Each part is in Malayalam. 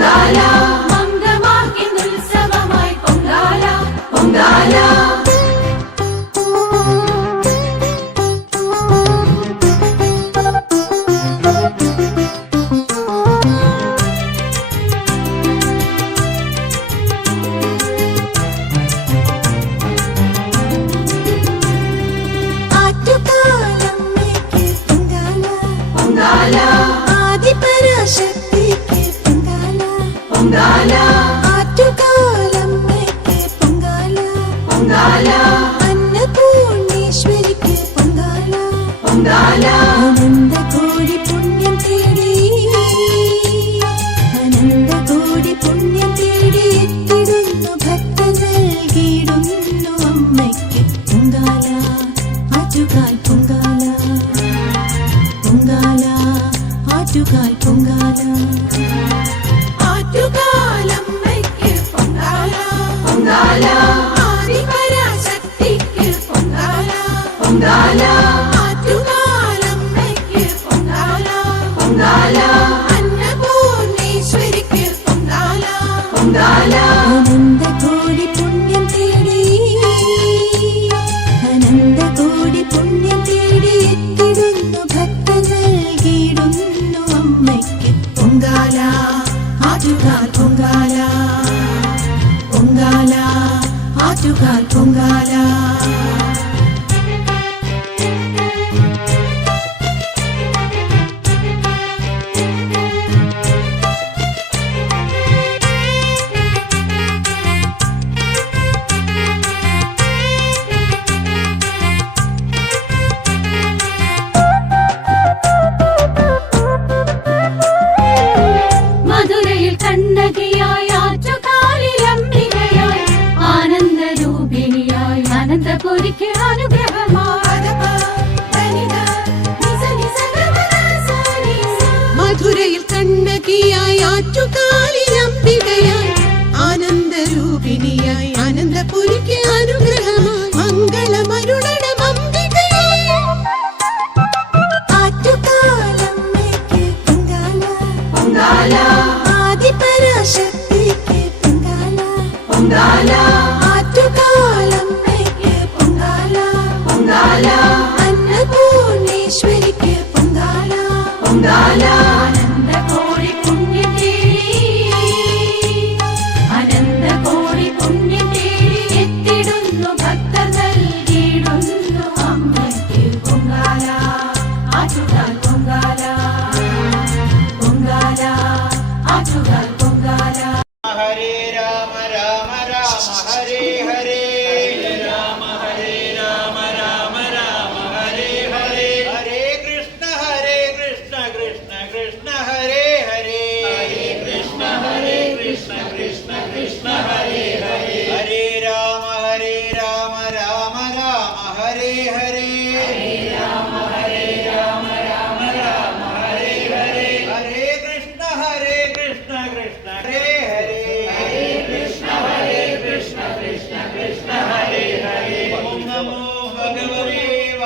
പൊങ്കാല മന്ത്രമാക്കി ഉത്സവമായി പൊങ്കാല പൊങ്കാല. దేవుడి పుణ్యతి അനന്തകോടി പുണ്യം തേടി. അനന്തകോടി പുണ്യം തേടി എത്തിടുന്നു ഭക്ത നൽകിയിടുന്നു അമ്മയ്ക്ക്. പൊങ്കാല ആറ്റുകാൽ പൊങ്കാല. പൊങ്കാല ആറ്റുകാൽ പൊങ്കാല.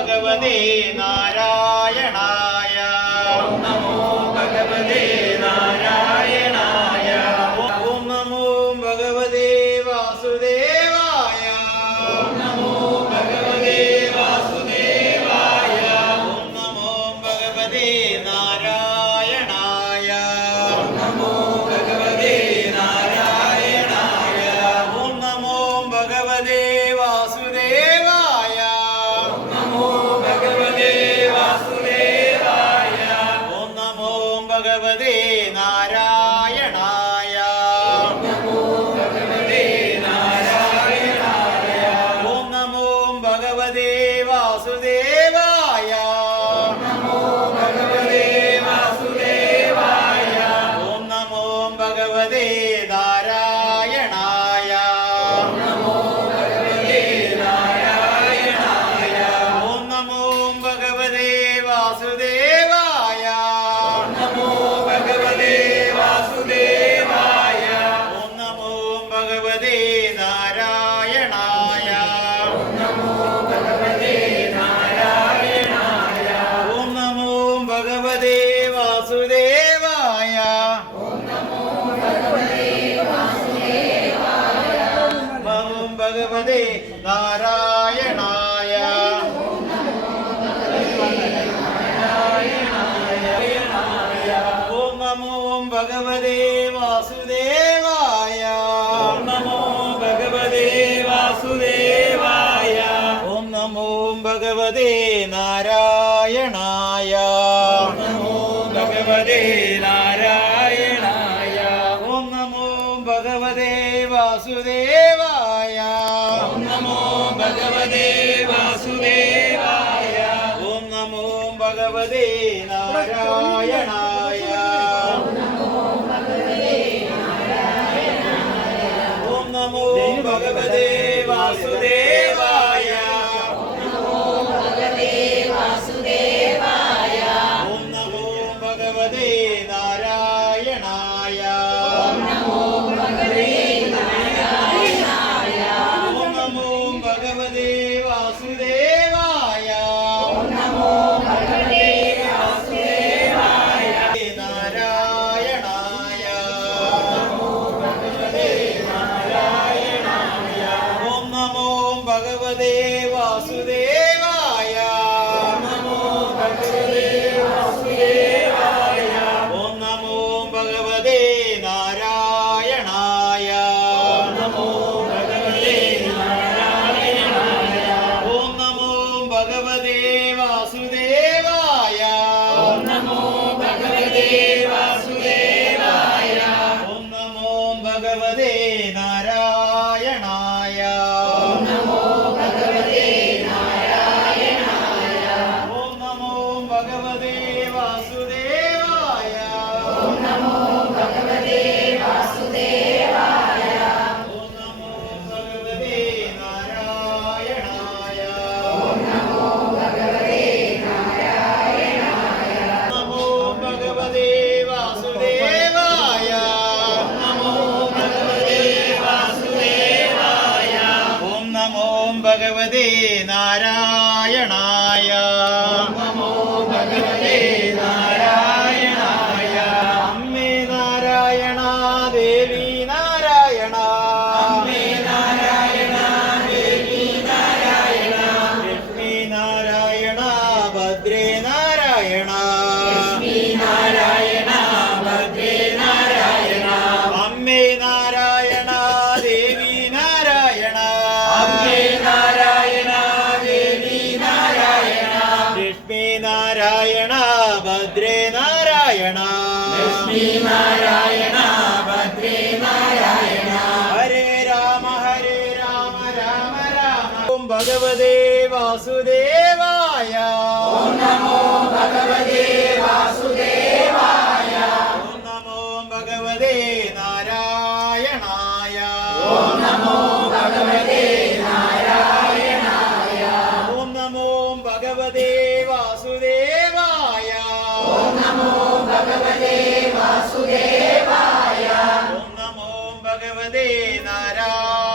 ഭഗവതേ നാരായണ. ഭഗവതേ വാസുദേവായ. ഓം നമോ ഭഗവതേ വാസുദേവായ. ഓം നമോ ഭഗവതേ നാരായണായ. നമോ ഭഗവതേ നാരായണായ. ഓം നമോ ഭഗവതേ വാസുദേവായ. ഓം നമോ ഭഗവതേ വാസുദേവായ. ഓം നമോ ഭഗവതേ നാരായണായ. നമോ ഭഗവതേ ഭഗവതേ നാരായണായ ഭഗവതേ വാസുദേവായ ഓം നമോ ഭഗവതേ വാസുദേവായ ഓം നമോ ഭഗവതേ നാരായണായ ഓം നമോ ഭഗവതേ നാരായണായ ഓം നമോ ഭഗവതേ വാസുദേവായ ഓം നമോ ഭഗവതേ വാസുദേവായ ഓം നമോ ഭഗവതേ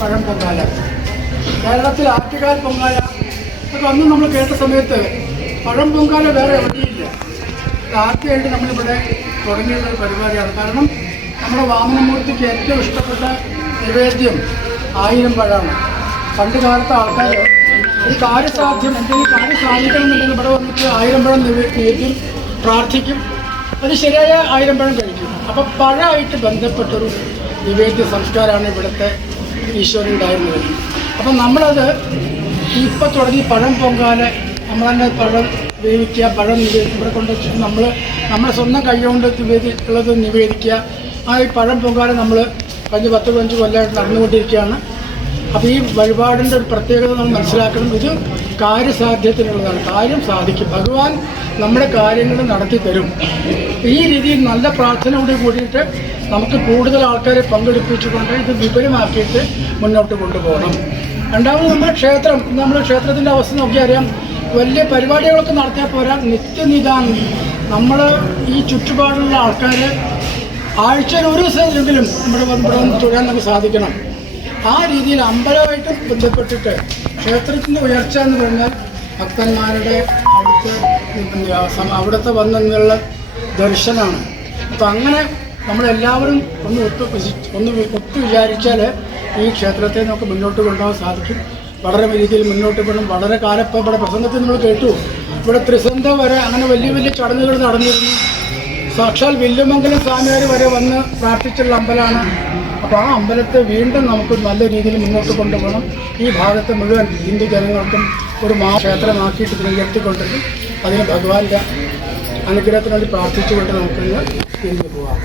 പഴം പൊങ്കാല. കേരളത്തിൽ ആറ്റുകാൽ പൊങ്കാല. അതൊക്കെ അന്ന് നമ്മൾ കേട്ട സമയത്ത് പഴം പൊങ്കാല വേറെ എവിടെയില്ല. ആദ്യമായിട്ട് നമ്മളിവിടെ തുടങ്ങിയുള്ള ഒരു പരിപാടിയാണ്. കാരണം നമ്മുടെ വാമനമൂർത്തിക്ക് ഏറ്റവും ഇഷ്ടപ്പെട്ട നിവേദ്യം ആയിരം പഴമാണ്. പണ്ട് കാലത്തെ ആൾക്കാർ ഒരു കാര്യസാധ്യം എന്തെങ്കിലും കാര്യം സാധിക്കണമെന്നുണ്ടെങ്കിൽ ഇവിടെ വന്നിട്ട് ആയിരം പഴം നിവേ- നിവേദ്യം പ്രാർത്ഥിക്കും. അത് ശരിയായ ആയിരം പഴം കഴിക്കും. അപ്പോൾ പഴമായിട്ട് ബന്ധപ്പെട്ടൊരു നിവേദ്യ സംസ്കാരമാണ് ഇവിടുത്തെ ഉണ്ടായിരുന്നത് അപ്പം നമ്മളത് ഇപ്പം തുടങ്ങി പഴം പൊങ്കാല നമ്മൾ തന്നെ പഴം വേവിക്കുക പഴം ഇവിടെ കൊണ്ട് നമ്മൾ നമ്മുടെ സ്വന്തം കൈകൊണ്ട് നിവേദി ഉള്ളത് നിവേദിക്കുക. ആ ഈ പഴം പൊങ്കാല നമ്മൾ കഴിഞ്ഞ പത്ത് പതിനഞ്ച് കൊല്ലമായിട്ട് നടന്നുകൊണ്ടിരിക്കുകയാണ്. അപ്പോൾ ഈ വഴിപാടിന്റെ ഒരു പ്രത്യേകത നമ്മൾ മനസ്സിലാക്കണം. ഇത് കാര്യസാധ്യത്തിനുള്ളതാണ്. കാര്യം സാധിക്കും. ഭഗവാൻ നമ്മുടെ കാര്യങ്ങൾ നടത്തി തരും. ഈ രീതിയിൽ നല്ല പ്രാർത്ഥന പ്രാർത്ഥനയോട് കൂടിയിട്ട് നമുക്ക് കൂടുതൽ ആൾക്കാരെ പങ്കെടുപ്പിച്ചുകൊണ്ട് ഇത് വിപുലമാക്കിയിട്ട് മുന്നോട്ട് കൊണ്ടുപോകണം. രണ്ടാമത് നമ്മുടെ ക്ഷേത്രം. നമ്മുടെ ക്ഷേത്രത്തിന്റെ അവസ്ഥ നോക്കിയാൽ അറിയാം വലിയ പരിപാടികളൊക്കെ നടത്തിയാൽ പോരാ. നിത്യനിദാനം നമ്മൾ ഈ ചുറ്റുപാടുള്ള ആൾക്കാർ ആഴ്ചയിൽ ഒരു ദിവസമെങ്കിലും നമ്മുടെ ഇവിടെ നമുക്ക് സാധിക്കണം. ആ രീതിയിൽ അമ്പലമായിട്ട് ബന്ധപ്പെട്ടിട്ട് ക്ഷേത്രത്തിന്റെ ഉയർച്ച എന്ന് പറഞ്ഞാൽ ഭക്തന്മാരുടെ അവിടുത്തെ എന്താ, അവിടുത്തെ വന്നുള്ള ദർശനമാണ്. അപ്പം അങ്ങനെ നമ്മളെല്ലാവരും ഒന്ന് ഒത്തു ഒന്ന് ഒത്തു വിചാരിച്ചാൽ ഈ ക്ഷേത്രത്തെ നമുക്ക് മുന്നോട്ട് കൊണ്ടുപോകാൻ സാധിക്കും. വളരെ രീതിയിൽ മുന്നോട്ട് പോകണം. വളരെ കാലം ഇവിടെ പ്രസംഗത്തിൽ നമ്മൾ കേട്ടു. ഇവിടെ ത്രിസന്ധ വരെ അങ്ങനെ വലിയ വലിയ ചടങ്ങുകൾ നടന്നിരുന്നു. സാക്ഷാൽ വില്ലുമംഗലം സ്വാമിയാർ വരെ വന്ന് പ്രാർത്ഥിച്ചുള്ള അമ്പലമാണ് അപ്പോൾ ആ അമ്പലത്തെ വീണ്ടും നമുക്ക് നല്ല രീതിയിൽ മുന്നോട്ട് കൊണ്ടുപോകണം. ഈ ഭാഗത്തെ മുഴുവൻ ഹിന്ദു ജനങ്ങൾക്കും ഒരു മാ ക്ഷേത്രമാക്കിയിട്ട് ഇതിനെ ഉയർത്തിക്കൊണ്ടിരിക്കും. അതിന് ഭഗവാന്റെ അനുഗ്രഹത്തിനായി പ്രാർത്ഥിച്ചുകൊണ്ട് നമുക്കിന്ന് തിരിഞ്ഞു പോകാം